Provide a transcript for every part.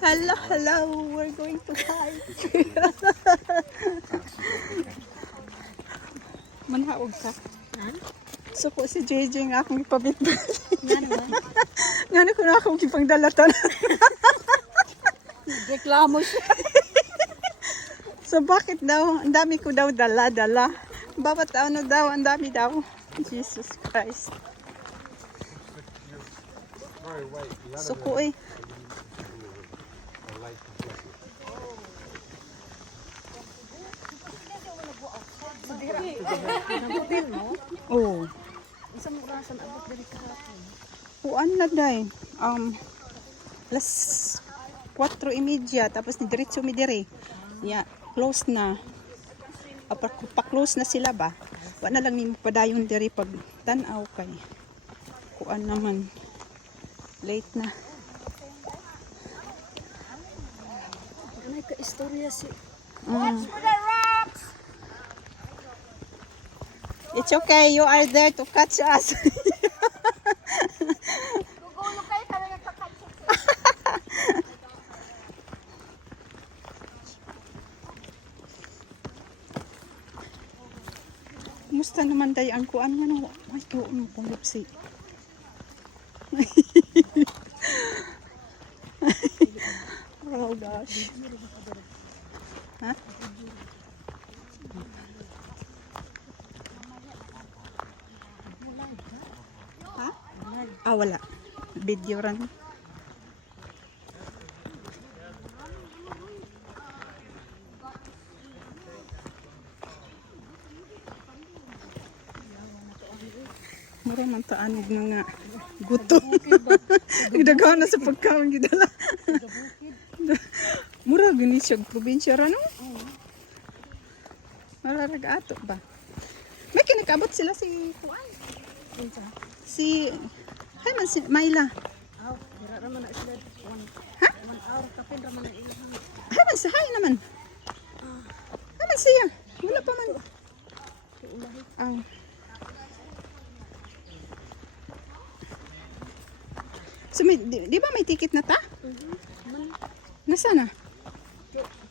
Hello, hello. We're going to hike. Manhaog ka. So po si JJ nga akong ipabitbit. Nga na ko na akong ipangdalatan. Reklamo siya. So bakit daw? Ang dami ko daw dala-dala. Bawat ano daw, ang dami daw. Jesus Christ. So po eh. Oh. Isang orasan abot diri kahapon. Kuan na day. Alas 4:30 tapos ni diretso mi dire. Ya, close na. Pa-close na sila ba? Wa na lang ni padayon dire pag tan-aw kay. Kuan naman. Late na. Anay ka istorya si It's okay, you are there to catch us. Musta naman day ang kuan nga no? Ay, doon mo kung lipsi. Oh gosh. Ha? Ha? Ah, wala. Video ran. Mura man taanig mga guto. Nagdagawa na sa pagkaon gidala. Mura gani siya probinsya ra no? Mararag ato ba? May kinakabot sila si Juan. Si hay man si Mayla. aw, dira ra man na sila. Ha? 1 hour kapin ra man na ilang. Hay man si hay naman. Hay man siya. Wala pa man. Ang So, di ba may ticket na ta? Nasa na?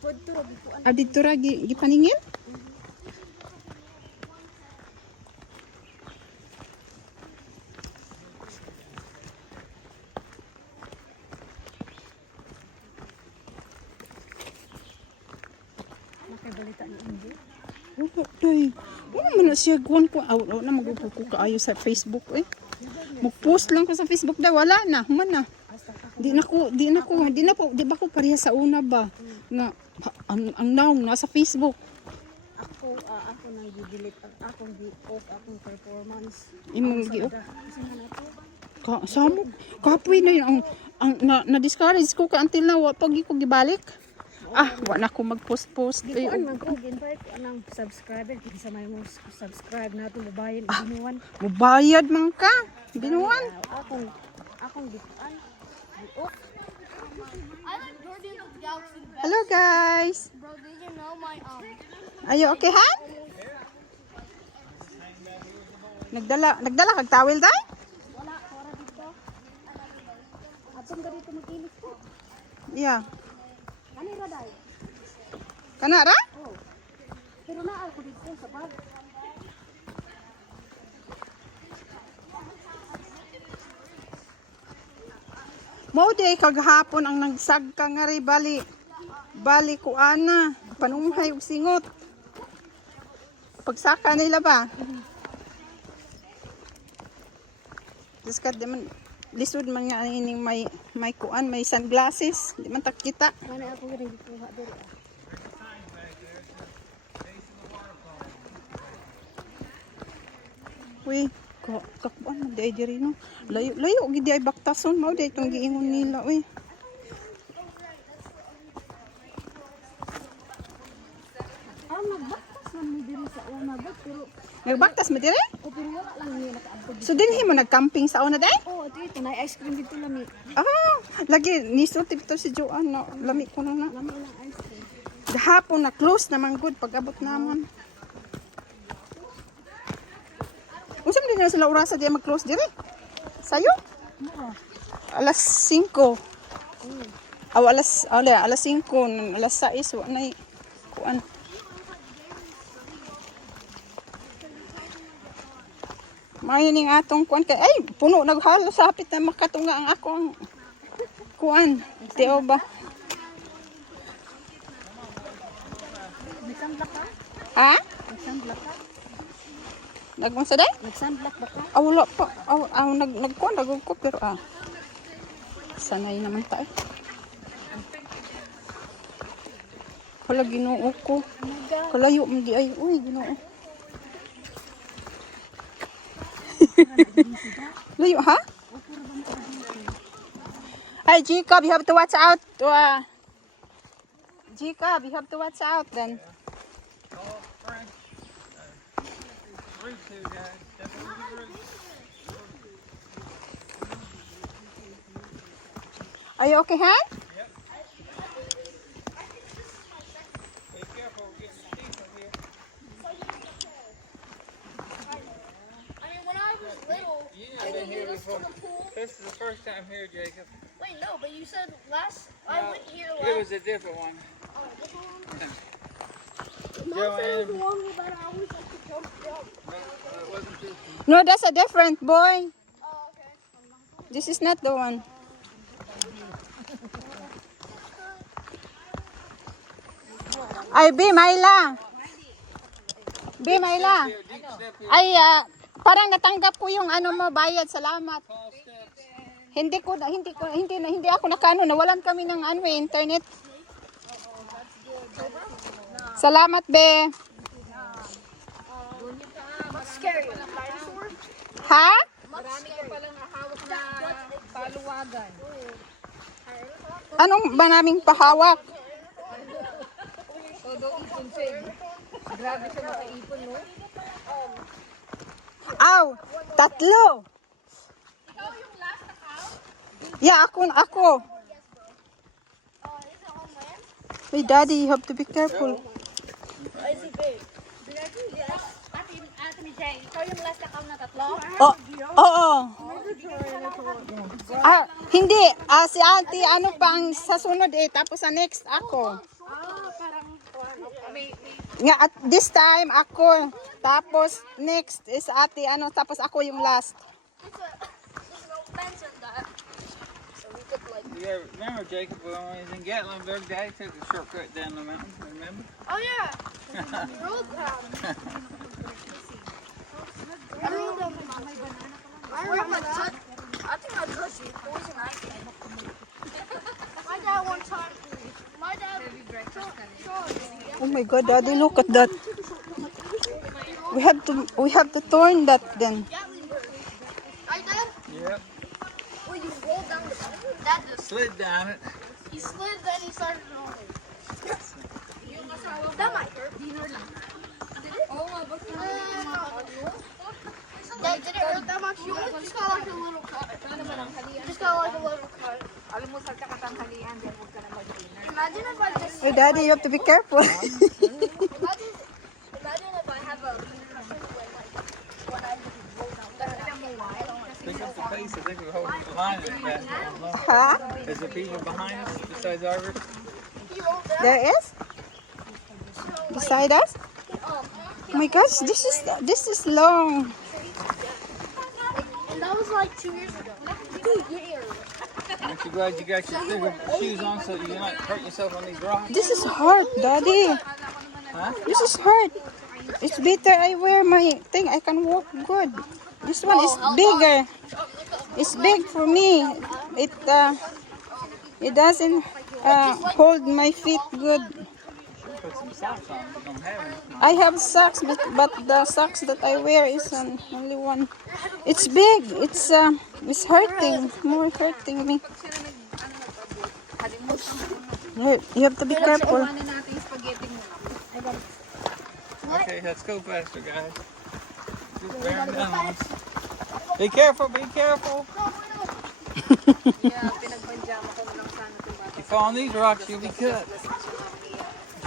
Pwede ra bipuan. Ah, dito ra gipaningin? Nakabalita ni Indy. Wala, day. Wala man na siya guwan ko. Wala na magpupo ko kaayo sa Facebook eh. Mag-post lang ko sa Facebook daw. Wala na. Human na. Di ba ko pareha sa una ba? Nga, ang naong nasa Facebook. Ako nang gi-delete ang akong gi-off akong performance. Imong gi-off? Kasi na nato. Samo, kapoy na yun. Na-discourage ko ka until na. Pag ko gibalik. Ah, wala ko mag-post-post. Bipuan man ko invite ko anang subscriber kaya sa may mo subscribe nato babayan binuwan. Mubayad man ka. Binuan. Akong bipuan. Gi-off. I like Guardians of the Galaxy the best. Hello guys. Bro, did you know my Are you okay, Han? Nagdala kag towel day? Wala, para dito. Atong dito mag-ilis ko. Yeah. Kanira dai. Kana ra? Oh. Pero naa ko dito sa bag. Mao day kaghapon ang nagsagka nga ri bali ko ana panunghay og singot. Pagsaka nila ba? Diskat man lisod man nga ining may kuan, may sunglasses, di man takita. Mana ako rin gikuha diri. Uy, kakuan man day diri no. Layo gid ay baktason mao day tong giingon nila uy. Nagbaktas man mi diri sa una ba pero Nagbaktas mo diri? pero wala lang niya nakaabot. So dinhi mo nagcamping sa una day? Oh, ito na ice cream dito lami. Ah, lagi nisulti to si Joanne no. Lami ko na na. Lami lang ice cream. Hapon na close naman good pag-abot namon. Unsa man din na sila orasa di mag-close diri? Sayo? Oo. Alas 5. alas 5, alas 6, wa na kuan. Mahining atong kuan kay ay puno naghalo sa hapit na makatunga ang akong kuan. Teo ba? Nag-sunblock ka? Ha? Nag-sunblock ka? Nagmang sa day? Nag-sunblock ba ka? Wala pa. Nagkuan nagug ko pero sanay naman tayo. Hala Ginoo ko. Kalayo man di ay. Uy, Ginoo. Layo ha? Hey Jacob, you have to watch out. Jacob, you have to watch out then. Are you okay, Han? Be careful getting steep in here. I mean, when I was little, You ain't been here before. This is the first time here, Jacob. wait, no, but you said I went here It last. was a different one. Mom said it was longer, but I always like to jump. It wasn't too. No, that's a different boy. Oh, okay. This is not the one. Ay, B, Myla. B, Myla. Deep step here. Ay, parang natanggap ko yung ano mo, bayad. Salamat. Tall steps. Hindi ako nakaano, nawalan kami ng ano, internet. Salamat, be. What's scary? Dinosaur? Ha? Marami ka palang nahawak na paluwagan. Anong ba naming pahawak? Todo ipon siya. Grabe siya makaipon, no? Aw, tatlo. Yeah, ako. Oh, is it on land? Hey, Daddy, you have to be careful. Is it big? Ate Mijay, ikaw yung last account na tatlo? Oh, oo. Hindi. Si Auntie, ano pa ang sa sunod tapos sa next ako. Nga, at this time, ako. Tapos, next is Ate, tapos ako yung last. There's no fence in that. So we could like. Yeah, remember, Jacob, when I was in Gatlinburg, Daddy took a shortcut down the mountain, remember? Oh yeah. Road crowd. I rode them. I remember that. I think I touched it. Boys and I did. My dad one time. My dad. Oh my God, Daddy, look at that. We have to turn that then. I did. Yep. Well, you rolled down the mountain. Dad just. Slid down it. He slid, then he started rolling. That might hurt. Dinner lang. Did it? Oh, Dad, did it hurt that much? You just got like a little cut. Just got like a little cut. Alimusal ka katanghalian, then huwag ka na mag-dinner. Imagine if I just. Hey, Daddy, you have to be careful. Imagine if I have a like when I roll down that. Pick up the pace. I think we're holding the line in the basketball. Huh? Is there people behind us besides Arbor? He rolled down. There is? Beside us? Oh my gosh, this is long. And that was like 2 years ago. 2 years. Aren't you glad you got your bigger shoes on so you might hurt yourself on these rocks? This is hard, Daddy. Huh? This is hard. It's better I wear my thing. I can walk good. This one is bigger. It's big for me. It doesn't hold my feet good. Put some socks on. You don't have any. I have socks, but the socks that I wear is only one. It's big. It's hurting. More hurting me. You have to be careful. Iwanan natin yung spaghetti mo. Okay, let's go faster, guys. Just bearing down on us. Be careful, be careful. Kaya pinagpanjama ko na lang sana itong bata. You fall on these rocks, you'll be cut.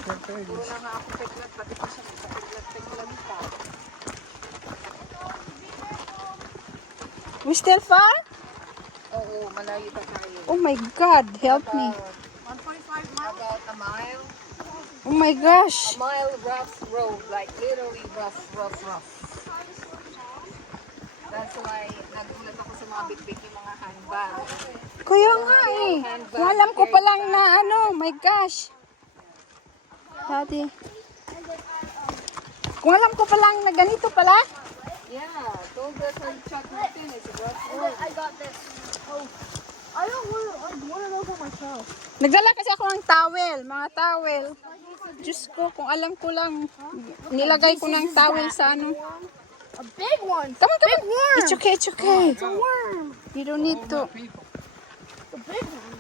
Sure pages. Wala nga ako peklat, pati pa siya peklat pa. We still far? Oo, malayo pa tayo. Oh my God, help me. About a mile. Oh my gosh. A mile rough road, like literally rough. That's why nagulat ako sa mga bitbit yung mga handbag. Kaya nga eh. Kung alam ko pa lang na ano, my gosh. Daddy. Kung alam ko pa lang na ganito pala. Yeah, told us on Chuck Martin, it's a rough road. I got this. Oh, I don't want to know for myself. Nagdala kasi ako ng towel, mga towel. Diyos ko, kung alam ko lang, nilagay ko ng towel sa ano. A big one. Come on, come on. It's okay, it's okay. It's a worm. You don't need to. A big one.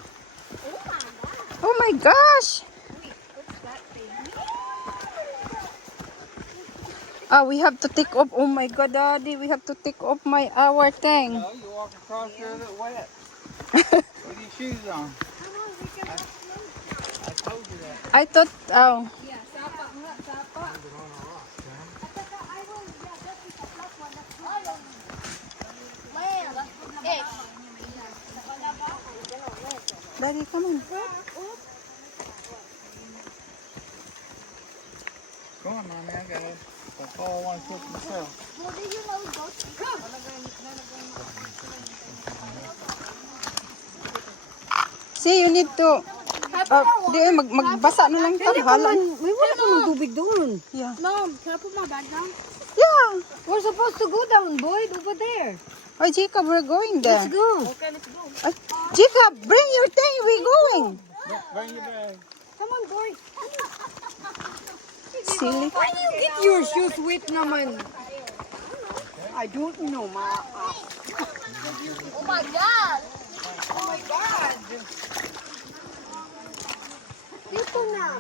Oh my gosh. What's that thing? We have to take off. Oh my God, Daddy, we have to take off our thing. No, you walk across there that's wet. With your shoes on. I told you that. I thought, oh. Yeah, sapa nga, sapa. Daddy, come on. Come on, Mommy, I got it. That's all I want to cook myself. See, you need to. Magbasa na lang ito. Hala. May wala pa mong tubig doon. Yeah. Mom, can I put my bag down? Yeah. We're supposed to go down, Boyd, over there. Oh, Jacob, we're going there. Let's go. Okay, let's go. Jacob, bring your thing. We're going. Bring your bag. Come on, Boyd. Silly. Why do you get your shoes wet naman? I don't know, ma. Oh my God. Oh my God. Dito na.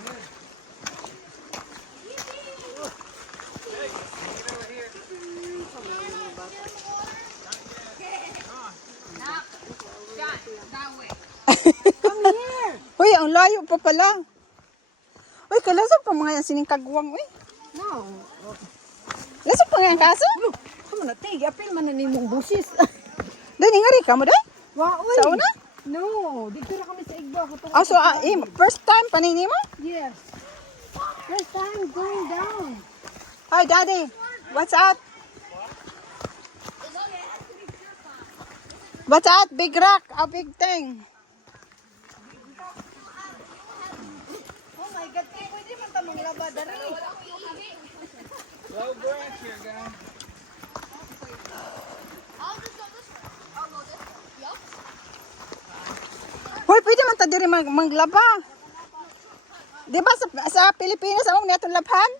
Uy, ang layo pa pala. Uy, kalaso pa mga yan sining kagwang. Uy, No. laso pa nga ang kaso? Kamu na, tig. Apil man na ni mong busis. Dahil nga rin ka mo dahil? Wow, uy. Sa una? No. Dito na kami sa Igbo. Oh, so, first time panini mo? Yes. First time going down. Hi, Daddy. What's up? What's up? Big rock. A big thing. Oh my God, pwede man tamang laba dari. Low branch here, guys. I'll just go this way. I'll go this way. Yup. Hoy, pwede man ta diri manglaba. Di ba sa Pilipinas among netong labhan?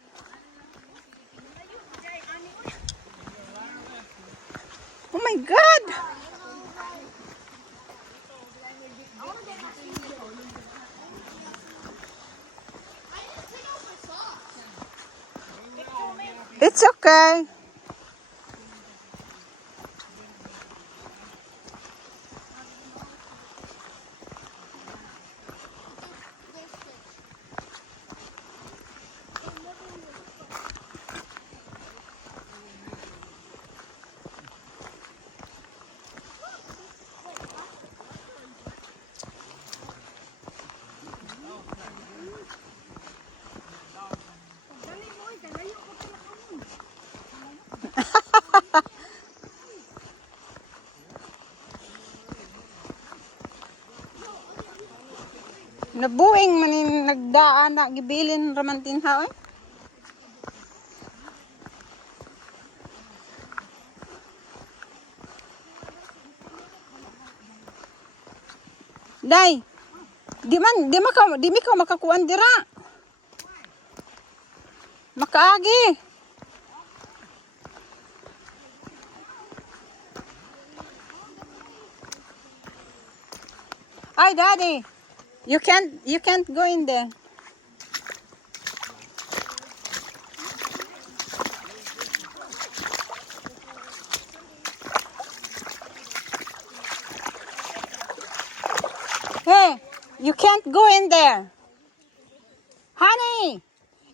Oh my God! It's okay. Nabuing manin nagdaan na gibilin ramantin ha eh. Day. Di mi ka makakuan dira. Makaagi. Hi, Daddy. You can't go in there. Hey, you can't go in there. Honey,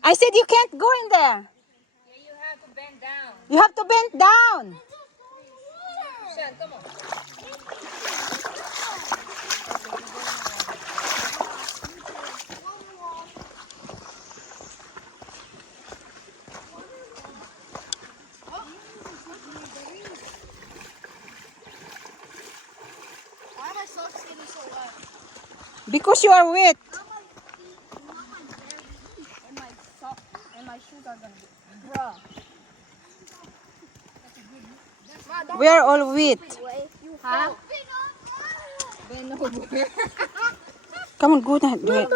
I said you can't go in there. Yeah, you have to bend down. You have to bend down. Shan, come on. Because you are wet. And my shoes are gonna be, bruh. We are all wet. Huh? Come on, go now. Do it.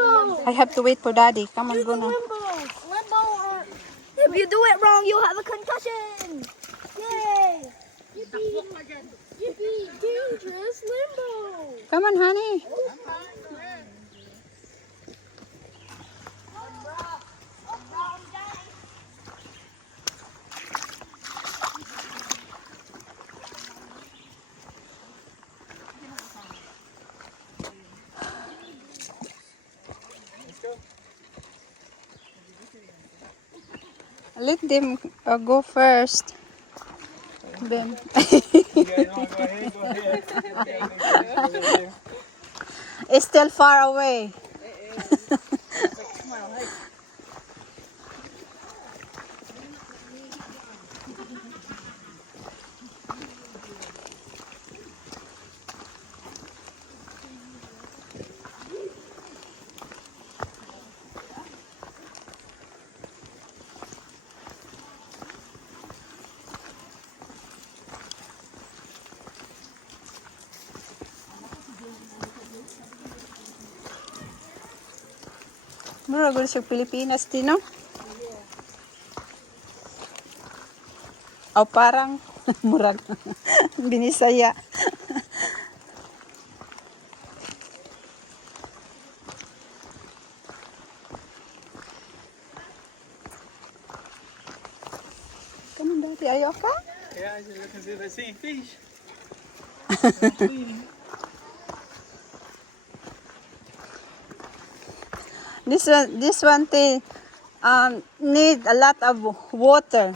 I have to wait for daddy. Come on, go now. Limbo. If you do it wrong, you'll have a concussion. Yay! Yippee! Yippee! Dangerous limbo. Come on, honey. Let them go first. Then. You guys want to go ahead? Go ahead. Okay, go ahead. It's still far away. Mura gusto sa Pilipinas din, no? O parang murag binisaya. Come on, daddy. Ayaw ka? Yeah, I just looking through the same fish. This one thing need a lot of water.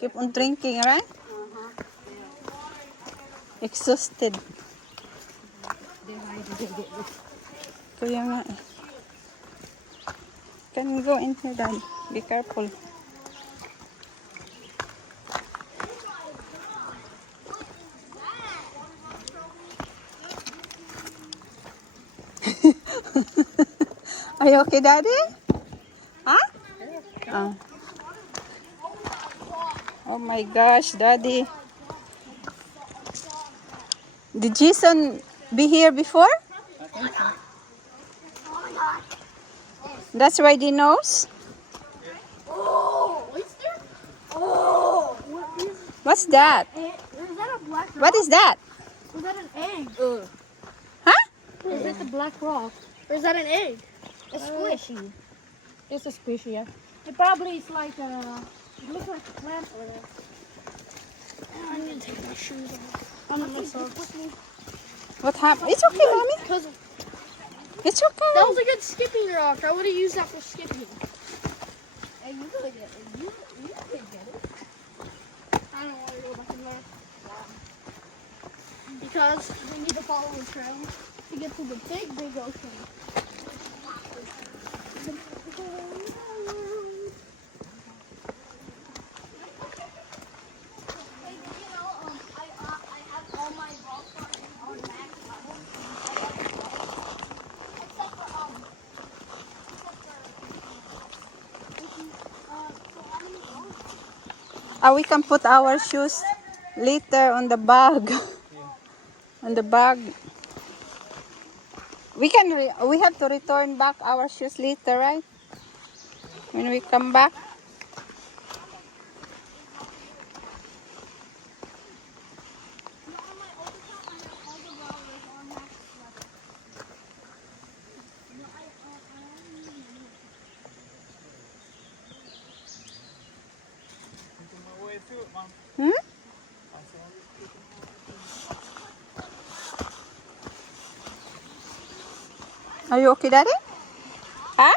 Keep on drinking, right? Exhausted. Kaya nga. Can go in here, Daddy. Be careful. Are you okay, Daddy? Huh? Ah. Oh my gosh, Daddy. Did Jason be here before? That's why he knows? Oh, oyster? Oh, What's that? is that a black rock? What is that? Is that an egg? Huh? Is it the black rock? Or is that an egg? It's squishy. It's a squishy, yeah. It probably is like a, it looks like a plant over there. I need to take my shoes off. I'm my socks. What happened? It's okay, Mommy. Because It's okay. that was a good skipping rock. I would have used that for skipping. Hey, you could get it. You could get it. I don't want to go back in there. Because we need to follow the trail to get to the big, big ocean. We can put our shoes later on the bag. On the bag. We have to return back our shoes later, right? When we come back. Hmm? Are you okay, Daddy? Huh?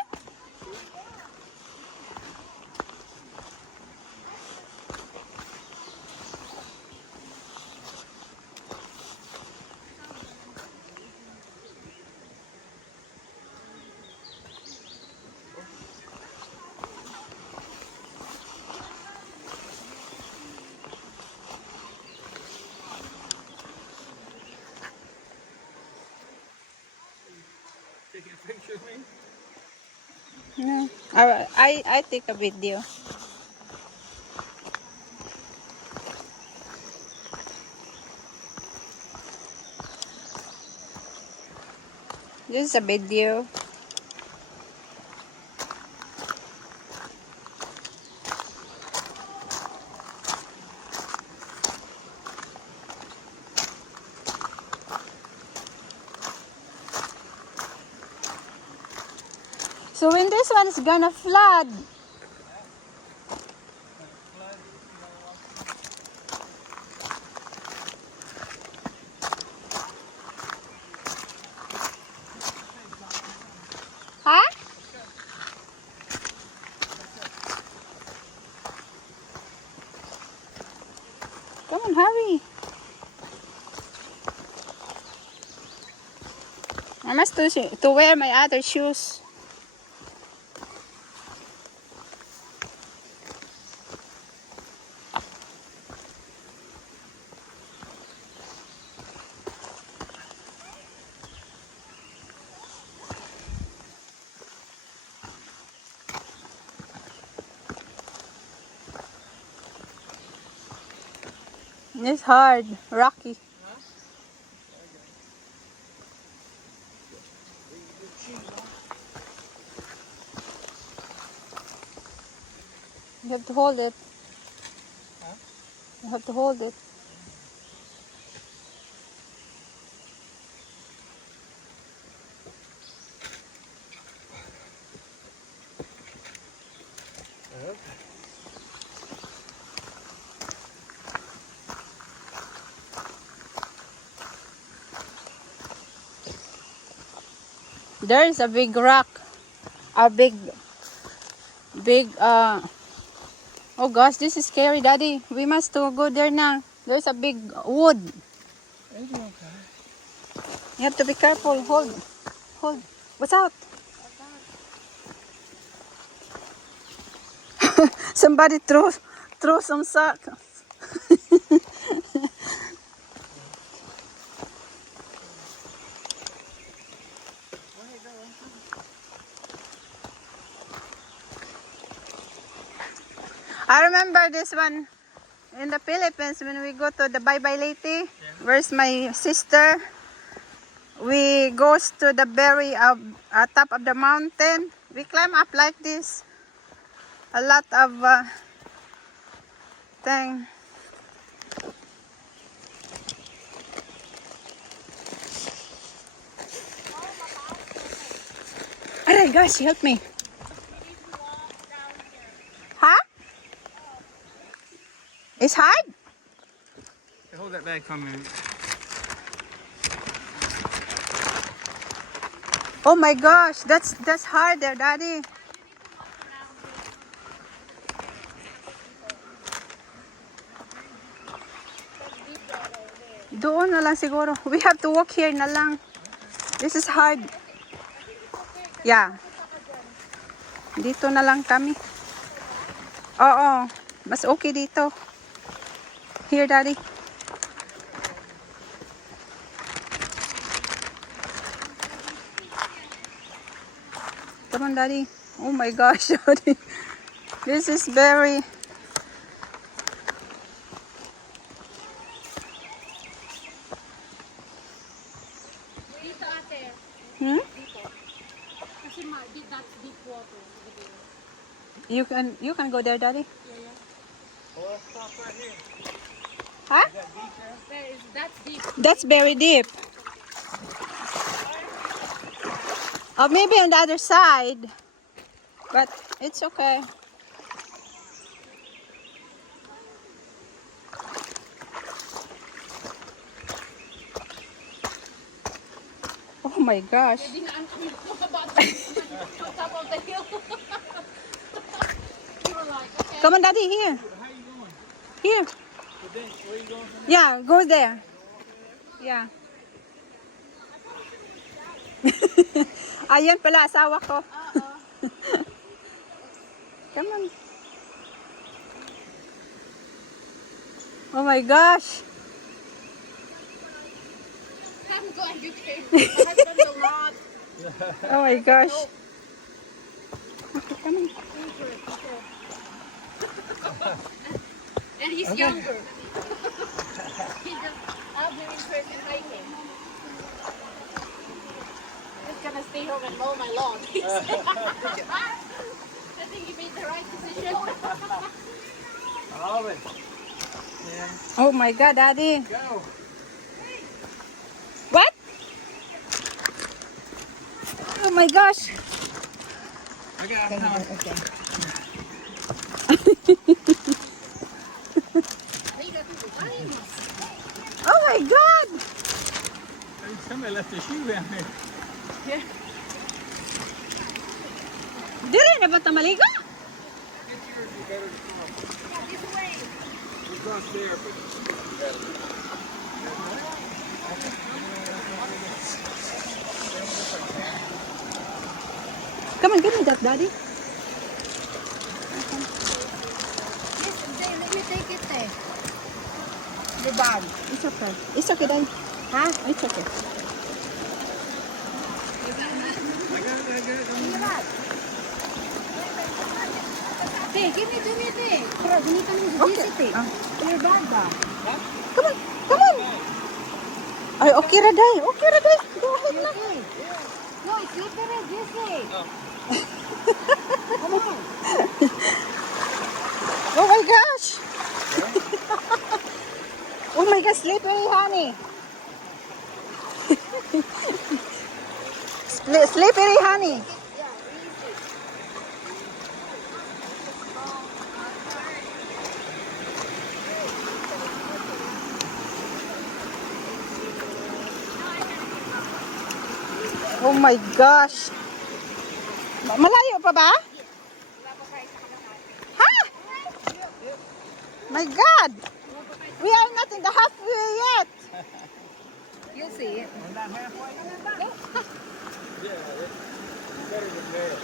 taking a picture of me? No. I take a video. This is a video. So when this one is gonna flood, huh? Come on, hurry. I must to wear my other shoes. It's hard, rocky. You have to hold it. You have to hold it. There is a big rock. A big, oh gosh, this is scary, Daddy. We must to go there now. There's a big wood. It's okay. You have to be careful. Hold. Hold. What's out? Somebody throw some sack. I remember this one in the Philippines when we go to the Bye Bye Leyte. Where's my sister? We goes to the very top of the mountain. We climb up like this. A lot of thing. Oh my gosh, help me. Huh? It's hard? Hey, hold that bag for me. Oh my gosh, that's hard there, Daddy. Doon na lang siguro. We have to walk here na lang. This is hard. Yeah. Dito na lang kami. Oo. Mas okay dito. Here, Daddy. Come on, Daddy. Oh my gosh, Daddy. This is very... Dito ate. Hmm? Kasi that's deep water. You can go there, Daddy. Oh, let's stop right here. Huh? That's deep. That's very deep. Or maybe on the other side. But it's okay. Oh my gosh. Hindi nga ang about on top of the hill. You were like, okay. Come on, Daddy, here. How you going? Here. Where you going from there? Yeah, go there. Yeah. Ayan pala, asawa ko. Come on. Oh my gosh. I'm glad you came. My husband a lot. Oh my gosh. Okay, come on. And he's younger. He just have no interest in hiking. He's gonna stay home and mow my lawn. I think he made the right decision. All of it. Yeah. Oh my God, Daddy. Go. What? Oh my gosh. Look out now. Okay. Oh my God. Somebody left their shoe down there. Dire na ba tamaligo? Across there, but Come on, give me that, Daddy. Let me take it there. The bag. It's okay. It's okay, Daddy. Huh? It's okay. Hey, give me, hey. Pero, ganito mo sa Okay. visit eh. Ah. Your bag ba? Come on, come on. Ay, okay ra, Day. Okay ra, Day. Go ahead na. Okay. No, it's slippery this way. Come on. Oh my gosh. Oh my gosh, slippery, honey. Slippery, honey. Oh my gosh. Malayo pa ba? Ha? My God. We are not in the halfway yet. You'll see it. we're not halfway. Yeah, it's better than there.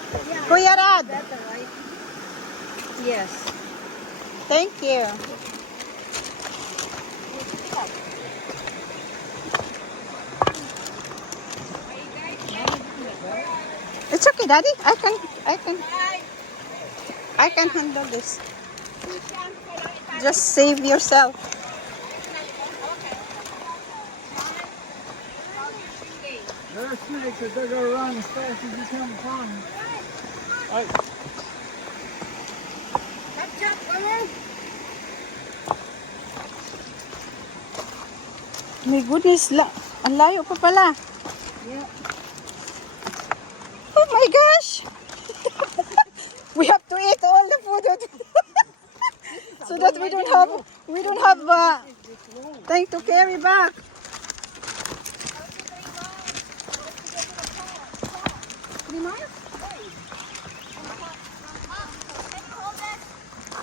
Kuya Rad, Better, right? Yes. thank you. It's okay, Daddy. I can handle this. Just save yourself. There are snakes, but they're gonna run as fast as you come upon them. Hey, Catch up, woman. My goodness, ang layo pa pala. Yeah. Oh my gosh! We have to eat all the food so that we don't have thing to carry back.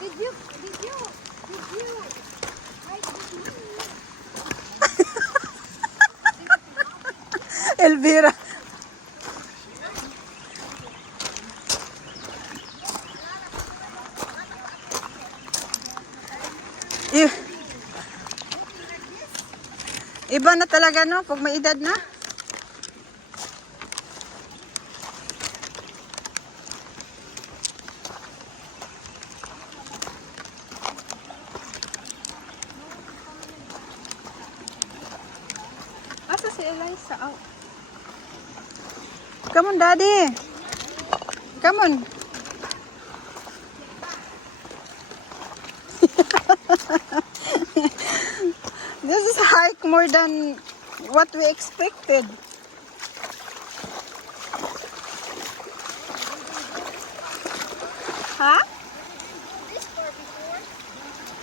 Did you write this name? Elvira. Iba na talaga, no, pag may edad na. Asa si Eliza? Oh. Come on, Daddy. Come on. This is a hike more than what we expected. Huh?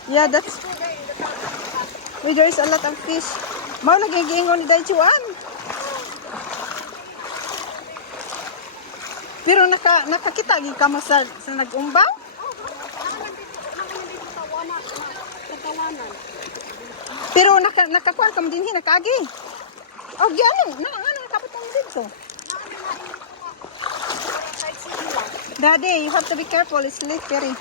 Yeah, that's... Wait, there is a lot of fish. Mao lagi giingon ni Daichuan. Pero nakakita gid ka mo sa nag-umbaw? Pero nakakuan ka mo dinhi nakagi. Oh, gyano, ano nakaputong dito. Daddy, you have to be careful, it's slippery.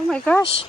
Oh my gosh.